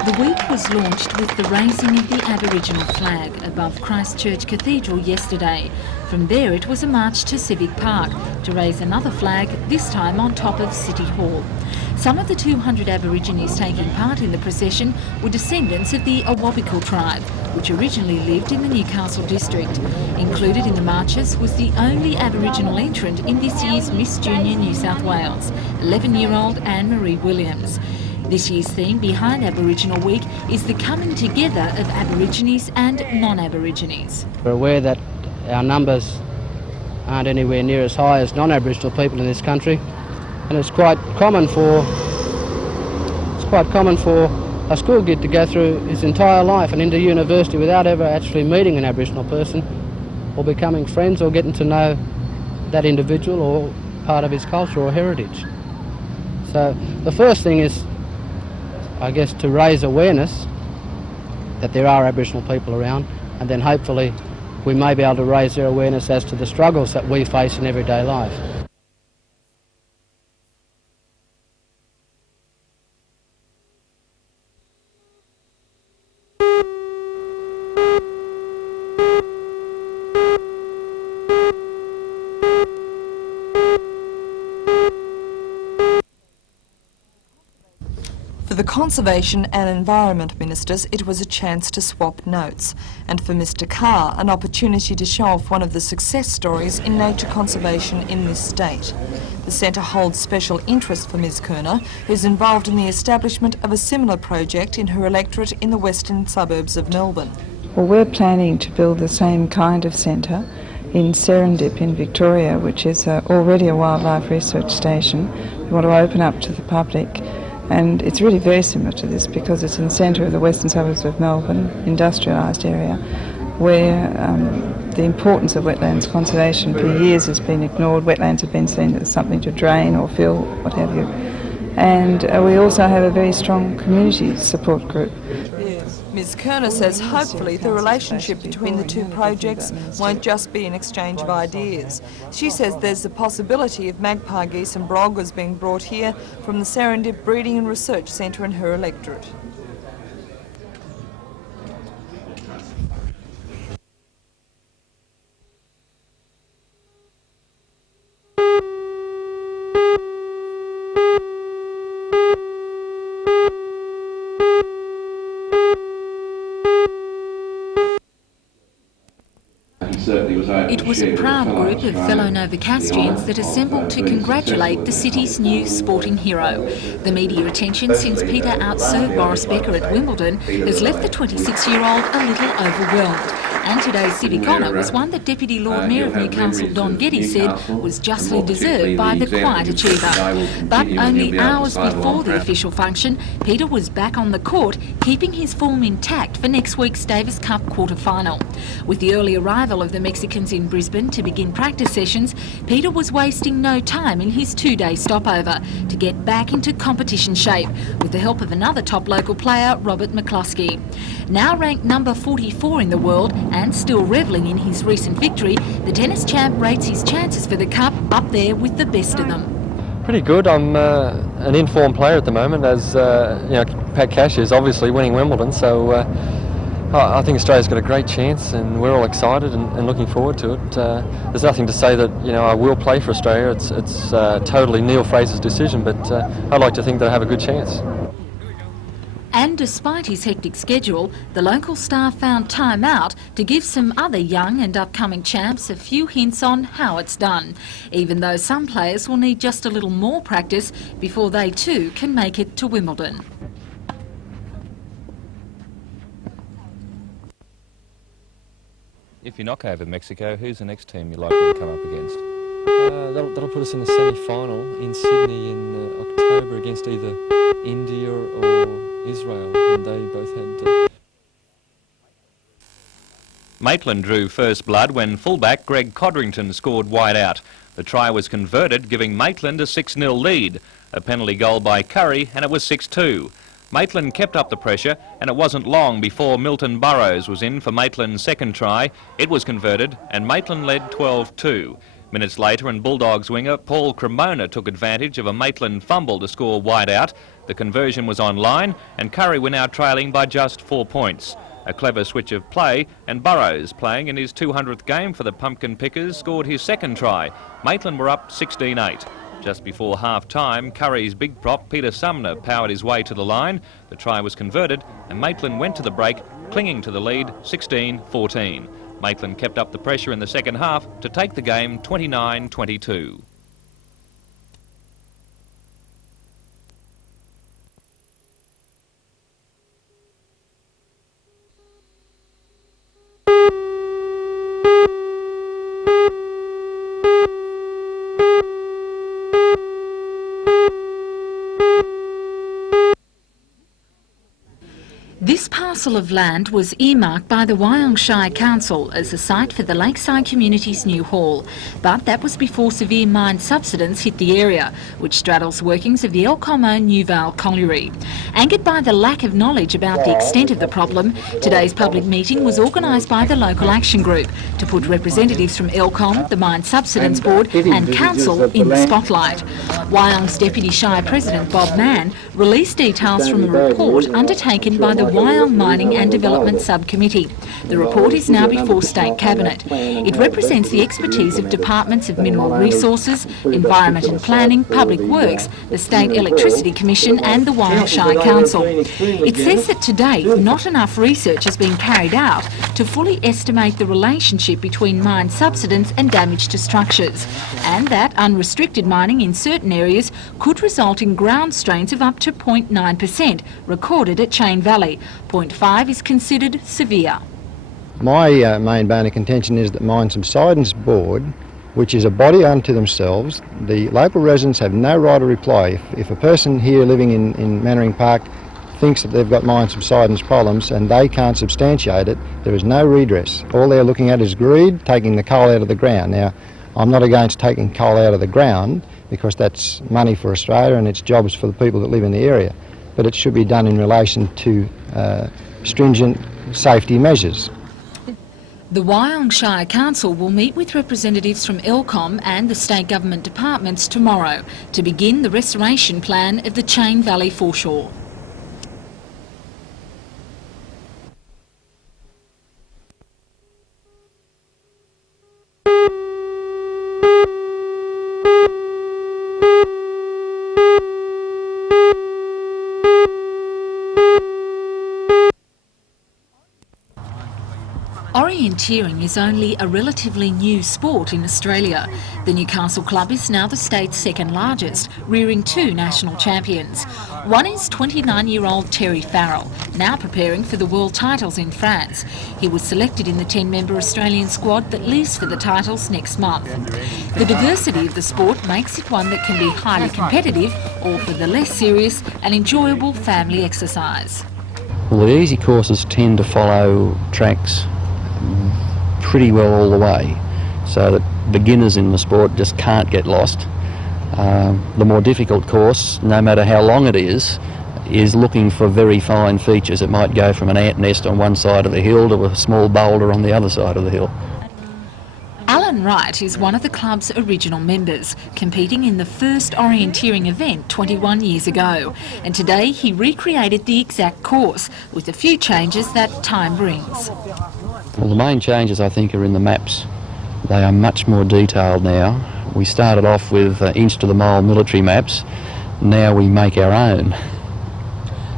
The week was launched with the raising of the Aboriginal flag above Christchurch Cathedral yesterday. From there it was a march to Civic Park to raise another flag, this time on top of City Hall. Some of the 200 Aborigines taking part in the procession were descendants of the Awabakal tribe, which originally lived in the Newcastle district. Included in the marches was the only Aboriginal entrant in this year's Miss Junior New South Wales, 11-year-old Anne-Marie Williams. This year's theme behind Aboriginal Week is the coming together of Aborigines and non-Aborigines. We're aware that our numbers aren't anywhere near as high as non-Aboriginal people in this country, and it's quite common for a school kid to go through his entire life and into university without ever actually meeting an Aboriginal person or becoming friends or getting to know that individual or part of his culture or heritage. So the first thing is, I guess, to raise awareness that there are Aboriginal people around, and then hopefully we may be able to raise their awareness as to the struggles that we face in everyday life. For the Conservation and Environment Ministers, it was a chance to swap notes, and for Mr Carr, an opportunity to show off one of the success stories in nature conservation in this state. The centre holds special interest for Ms Kerner, who's involved in the establishment of a similar project in her electorate in the western suburbs of Melbourne. Well, we're planning to build the same kind of centre in Serendip in Victoria, which is already a wildlife research station. We want to open up to the public. And it's really very similar to this because it's in the centre of the western suburbs of Melbourne, industrialised area, where the importance of wetlands conservation for years has been ignored. Wetlands have been seen as something to drain or fill, what have you. And we also have a very strong community support group. Ms Kerner says hopefully the relationship between the two projects won't just be an exchange of ideas. She says there's the possibility of magpie geese and broggers being brought here from the Serendip Breeding and Research Centre in her electorate. It was a proud group of fellow Novocastrians that assembled to congratulate the city's new sporting hero. The media attention since Peter outserved Boris Becker at Wimbledon has left the 26-year-old a little overwhelmed. And today's civic honour was one that Deputy Lord Mayor of Newcastle Don Getty said was justly deserved by the quiet achiever. But only hours before the official function, Peter was back on the court, keeping his form intact for next week's Davis Cup quarter-final. With the early arrival of the Mexicans in Brisbane to begin practice sessions, Peter was wasting no time in his two-day stopover to get back into competition shape, with the help of another top local player, Robert McCluskey. Now ranked number 44 in the world and still revelling in his recent victory, the tennis champ rates his chances for the Cup up there with the best of them. Pretty good. I'm an informed player at the moment, as Pat Cash is obviously winning Wimbledon, so I think Australia's got a great chance and we're all excited and looking forward to it. There's nothing to say that I will play for Australia. It's totally Neil Fraser's decision, but I'd like to think that I have a good chance. And despite his hectic schedule, the local star found time out to give some other young and upcoming champs a few hints on how it's done, even though some players will need just a little more practice before they too can make it to Wimbledon. If you knock over Mexico, who's the next team you're likely to come up against? That'll put us in the semi-final in Sydney in October against either India or Israel, and they both had... Maitland drew first blood when fullback Greg Codrington scored wide out. The try was converted, giving Maitland a 6-0 lead. A penalty goal by Curry, and it was 6-2. Maitland kept up the pressure, and it wasn't long before Milton Burrows was in for Maitland's second try. It was converted, and Maitland led 12-2. Minutes later, and Bulldogs winger Paul Cremona took advantage of a Maitland fumble to score wide out. The conversion was online, and Curry were now trailing by just 4 points. A clever switch of play, and Burrows, playing in his 200th game for the Pumpkin Pickers, scored his second try. Maitland were up 16-8. Just before half-time, Curry's big prop, Peter Sumner, powered his way to the line. The try was converted, and Maitland went to the break, clinging to the lead 16-14. Maitland kept up the pressure in the second half to take the game 29-22. This parcel of land was earmarked by the Wyong Shire Council as the site for the Lakeside Community's new hall, but that was before severe mine subsidence hit the area, which straddles workings of the Elcom-owned New Vale colliery. Angered by the lack of knowledge about the extent of the problem, today's public meeting was organised by the local action group to put representatives from Elcom, the Mine Subsidence Board and Council in the spotlight. Wyong's Deputy Shire President Bob Mann released details from a report undertaken by the Wyong Mining and Development Subcommittee. The report is now before State Cabinet. It represents the expertise of Departments of Mineral Resources, Environment and Planning, Public Works, the State Electricity Commission and the Wyong Shire Council. It says that to date not enough research has been carried out to fully estimate the relationship between mine subsidence and damage to structures, and that unrestricted mining in certain areas could result in ground strains of up to 0.9%, recorded at Chain Valley. 0.5 is considered severe. My main bone of contention is that Mine Subsidence Board, which is a body unto themselves, the local residents have no right to reply. If a person here living in Mannering Park thinks that they've got mine subsidence problems and they can't substantiate it, there is no redress. All they're looking at is greed, taking the coal out of the ground. Now, I'm not against taking coal out of the ground because that's money for Australia and it's jobs for the people that live in the area, but it should be done in relation to stringent safety measures. The Wyong Shire Council will meet with representatives from Elcom and the state government departments tomorrow to begin the restoration plan of the Chain Valley foreshore. Orienteering is only a relatively new sport in Australia. The Newcastle club is now the state's second largest, rearing 2 national champions. One is 29-year-old Terry Farrell, now preparing for the world titles in France. He was selected in the 10-member Australian squad that leaves for the titles next month. The diversity of the sport makes it one that can be highly competitive or, for the less serious, an enjoyable family exercise. Well, the easy courses tend to follow tracks pretty well all the way, so that beginners in the sport just can't get lost. The more difficult course, no matter how long it is looking for very fine features. It might go from an ant nest on one side of the hill to a small boulder on the other side of the hill. Alan Wright is one of the club's original members, competing in the first orienteering event 21 years ago, and today he recreated the exact course with a few changes that time brings. Well, the main changes I think are in the maps. They are much more detailed now. We started off with inch-to-the-mile military maps. Now we make our own.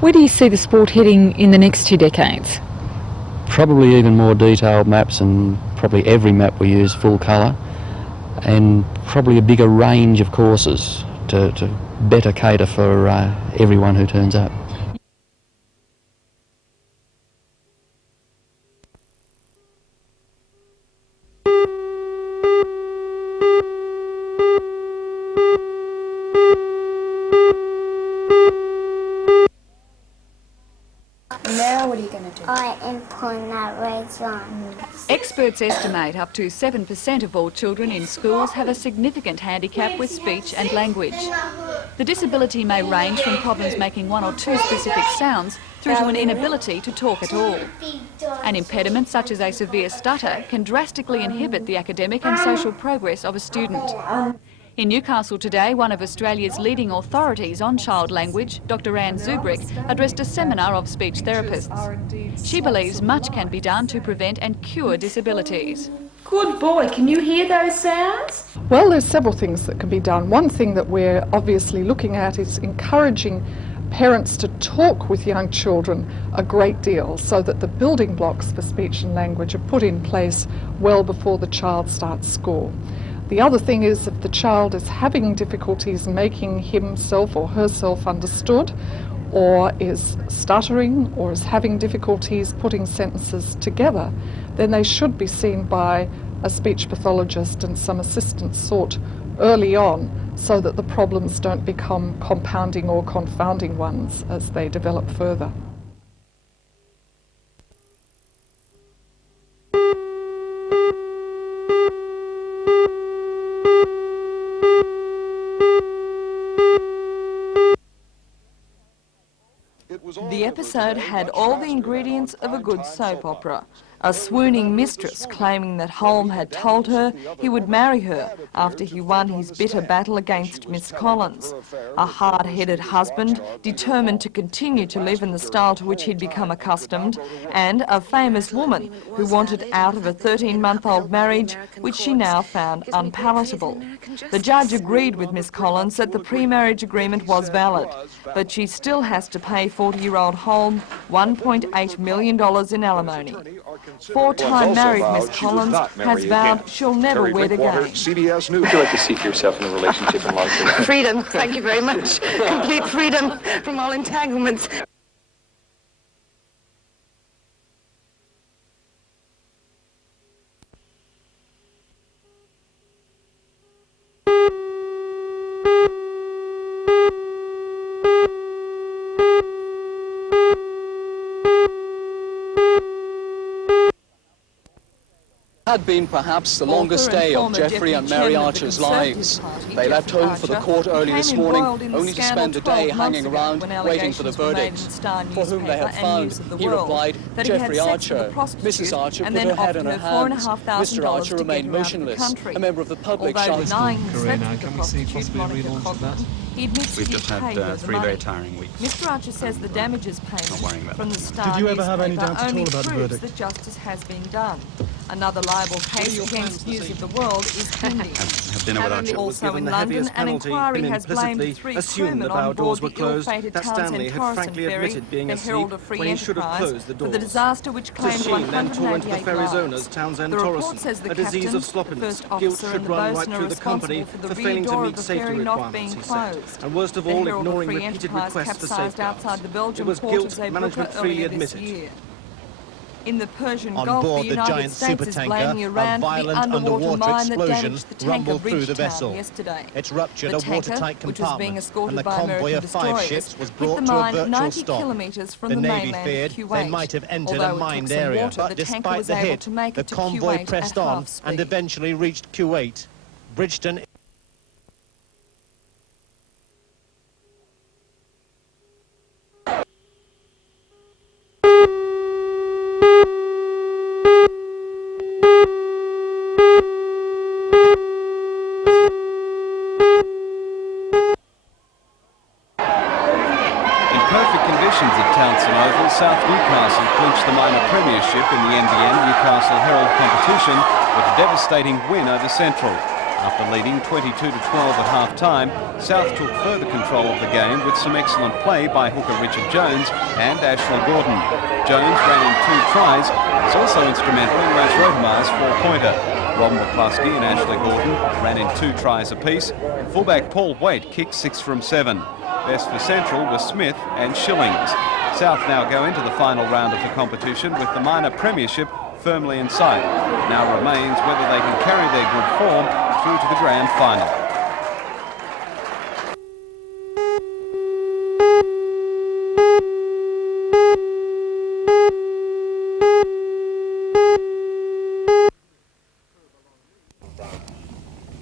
Where do you see the sport heading in the next 2 decades? Probably even more detailed maps, and probably every map we use full colour, and probably a bigger range of courses to better cater for everyone who turns up. Now what are you going to do? I am putting that race on. Experts estimate up to 7% of all children in schools have a significant handicap with speech and language. The disability may range from problems making 1 or 2 specific sounds through to an inability to talk at all. An impediment such as a severe stutter can drastically inhibit the academic and social progress of a student. In Newcastle today, one of Australia's leading authorities on child language, Dr Anne Zubrick, addressed a seminar of speech therapists. She believes much can be done to prevent and cure disabilities. Good boy, can you hear those sounds? Well, there's several things that can be done. One thing that we're obviously looking at is encouraging parents to talk with young children a great deal so that the building blocks for speech and language are put in place well before the child starts school. The other thing is if the child is having difficulties making himself or herself understood, or is stuttering, or is having difficulties putting sentences together, then they should be seen by a speech pathologist and some assistance sought early on so that the problems don't become compounding or confounding ones as they develop further. The episode had all the ingredients of a good soap opera. A swooning mistress claiming that Holm had told her he would marry her after he won his bitter battle against Miss Collins. A hard-headed husband determined to continue to live in the style to which he'd become accustomed, and a famous woman who wanted out of a 13-month-old marriage which she now found unpalatable. The judge agreed with Miss Collins that the pre-marriage agreement was valid, but she still has to pay 40-year-old Holm $1.8 million in alimony. Four-time married Miss Collins has vowed she'll never wed again. Would you like to see for yourself in a relationship in life? Freedom, thank you very much. Complete freedom from all entanglements. Had been perhaps the longest day of Geoffrey and Mary Archer's lives. They left home for the court early this morning, only to spend a day hanging around waiting for the verdict. For whom they had found, he replied, Geoffrey Archer. Mrs. Archer put her head on her hands. Mr. Archer remained motionless. A member of the public shouted, Career now, can we see possibly a relaunch of that? We've just had 3 very tiring weeks. Mr. Archer says the damages payment from the Star Did you ever have any doubt at all about the verdict? that justice has been done. Another libel case against News of the World is pending. Have dinner without you. Also in London, an inquiry has blamed 3 crewmen on board the ill-fated Townsend Torres ferry, the Herald of Free Enterprise, for the disaster which claimed 188 lives. The report says the captain, the first officer and the bosun are responsible for the rear door of the ferry not being closed. And worst of all, ignoring repeated requests for safeguards. Outside the Belgian It was port guilt of Zeebrugge management freely earlier this admitted. year. In the Persian On Gulf, board the the United giant States is supertanker, blaming Iran a for the violent underwater mine that explosion damaged the tanker rumbled through the Bridgetown vessel. yesterday. It's ruptured the a tanker, watertight which was being compartment, escorted and the by convoy American of 5 destroyers, ships was hit brought the to a mine virtual 90 stop. kilometres from The the Navy mainland feared of Kuwait. they might have entered Although a it mined took some area, water, but the tanker despite was the able hit, to make the it to convoy Kuwait pressed at on half speed. and eventually reached Kuwait. Bridgeton South Newcastle clinched the minor premiership in the NBN Newcastle Herald competition with a devastating win over Central. After leading 22-12 at half-time, South took further control of the game with some excellent play by hooker Richard Jones and Ashley Gordon. Jones ran in 2 tries, was also instrumental in Les Rodemar's 4-pointer. Rob McCluskey and Ashley Gordon ran in 2 tries apiece. Fullback Paul Waite kicked 6 from 7. Best for Central were Smith and Shillings. South now go into the final round of the competition with the minor premiership firmly in sight. It now remains whether they can carry their good form through to the grand final.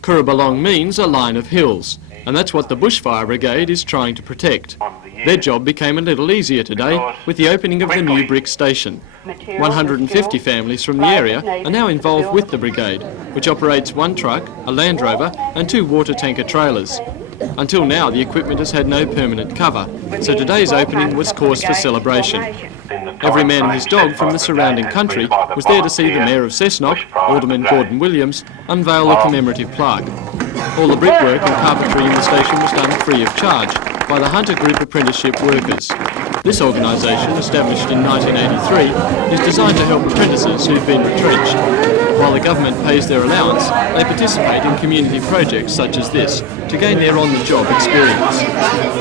Currabulong means a line of hills. and that's what the Bushfire Brigade is trying to protect. Their job became a little easier today with the opening of the new brick station. 150 families from the area are now involved with the brigade, which operates one truck, a Land Rover and 2 water tanker trailers. Until now, the equipment has had no permanent cover, so today's opening was cause for celebration. Every man and his dog from the surrounding country was there to see the Mayor of Cessnock, Alderman Gordon Williams, unveil the commemorative plaque. All the brickwork and carpentry in the station was done free of charge by the Hunter Group apprenticeship workers. This organisation, established in 1983, is designed to help apprentices who've been retrenched. While the government pays their allowance, they participate in community projects such as this to gain their on-the-job experience.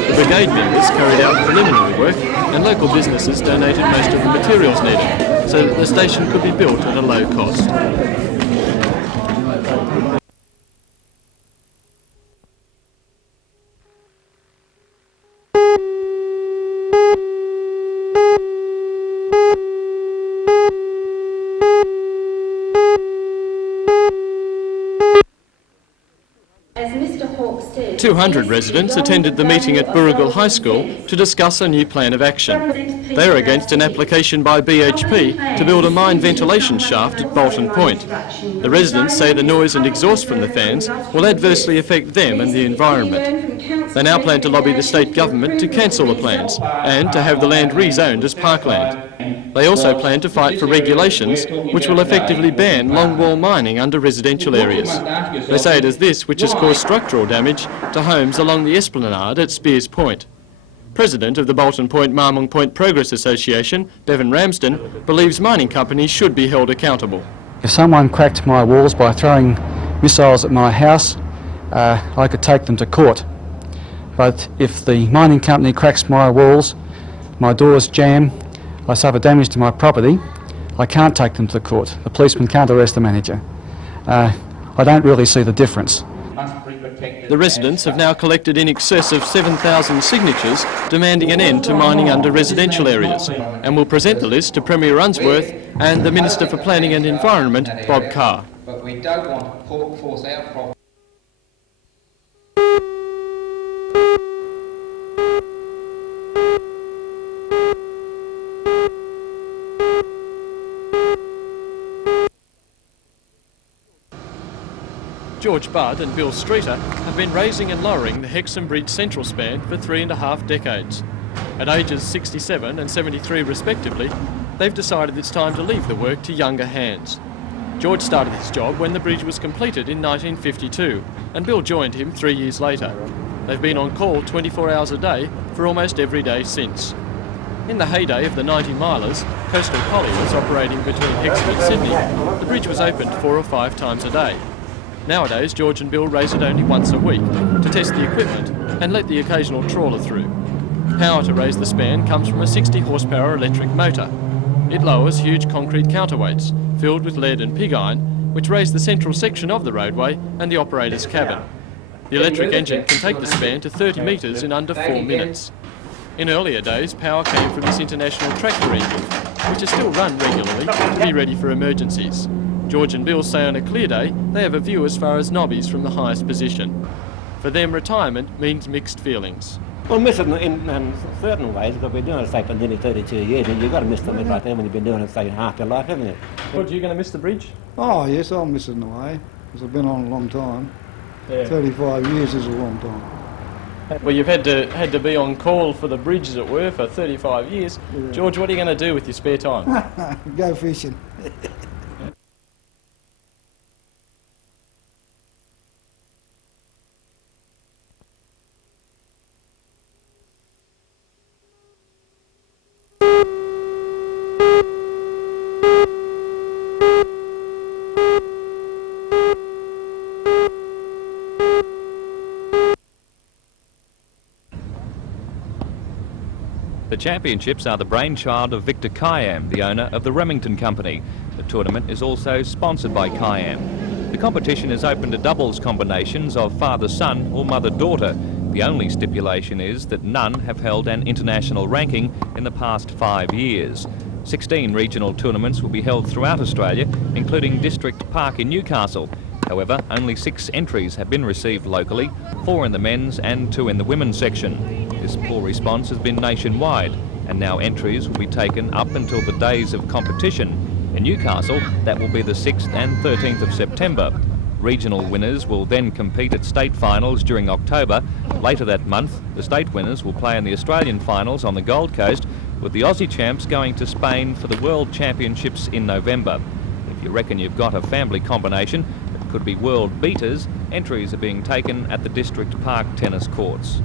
The brigade members carried out preliminary work and local businesses donated most of the materials needed so that the station could be built at a low cost. 200 residents attended the meeting at Burrigal High School to discuss a new plan of action. They are against an application by BHP to build a mine ventilation shaft at Bolton Point. The residents say the noise and exhaust from the fans will adversely affect them and the environment. They now plan to lobby the state government to cancel the plans and to have the land rezoned as parkland. They also plan to fight for regulations which will effectively ban longwall mining under residential areas. They say it is this which has caused structural damage to homes along the esplanade at Spears Point. President of the Bolton Point Marmong Point Progress Association, Bevan Ramsden, believes mining companies should be held accountable. If someone cracked my walls by throwing missiles at my house, I could take them to court. But if the mining company cracks my walls, my doors jam, I suffer damage to my property, I can't take them to the court. The policeman can't arrest the manager. I don't really see the difference. The residents have now collected in excess of 7,000 signatures demanding an end to mining under residential areas and will present the list to Premier Unsworth and the Minister for Planning and Environment, Bob Carr. But we don't want to force our property. George Budd and Bill Streeter have been raising and lowering the Hexham Bridge Central span for 3.5 decades. At ages 67 and 73 respectively, they've decided it's time to leave the work to younger hands. George started his job when the bridge was completed in 1952, and Bill joined him 3 years later. They've been on call 24 hours a day for almost every day since. In the heyday of the 90-milers, coastal colliers operating between Hexham and Sydney, the bridge was opened 4 or 5 times a day. Nowadays, George and Bill raise it only once a week to test the equipment and let the occasional trawler through. Power to raise the span comes from a 60-horsepower electric motor. It lowers huge concrete counterweights filled with lead and pig iron, which raise the central section of the roadway and the operator's cabin. The electric engine can take the span to 30 metres in under 4 minutes. In earlier days, power came from this international tractor engine, which is still run regularly to be ready for emergencies. George and Bill say on a clear day they have a view as far as nobbies from the highest position. For them, retirement means mixed feelings. Well, miss it in certain ways, because we've been doing it, say, for nearly 32 years, and you've got to miss them right there when you've been doing it, say, half your life, haven't you? George, are you going to miss the bridge? Oh, yes, I'll miss it in a way, because I've been on a long time. Yeah. 35 years is a long time. Well, you've had to be on call for the bridge, as it were, for 35 years. Yeah. George, what are you going to do with your spare time? Go fishing. The championships are the brainchild of Victor Kiam, the owner of the Remington Company. The tournament is also sponsored by Kiam. The competition is open to doubles combinations of father-son or mother-daughter. The only stipulation is that none have held an international ranking in the past 5 years. 16 regional tournaments will be held throughout Australia, including District Park in Newcastle. However, only 6 entries have been received locally, 4 in the men's and 2 in the women's section. This poor response has been nationwide, and now entries will be taken up until the days of competition. In Newcastle, that will be the 6th and 13th of September. Regional winners will then compete at state finals during October. Later that month, the state winners will play in the Australian finals on the Gold Coast, with the Aussie champs going to Spain for the World Championships in November. If you reckon you've got a family combination that could be world beaters, entries are being taken at the District Park tennis courts.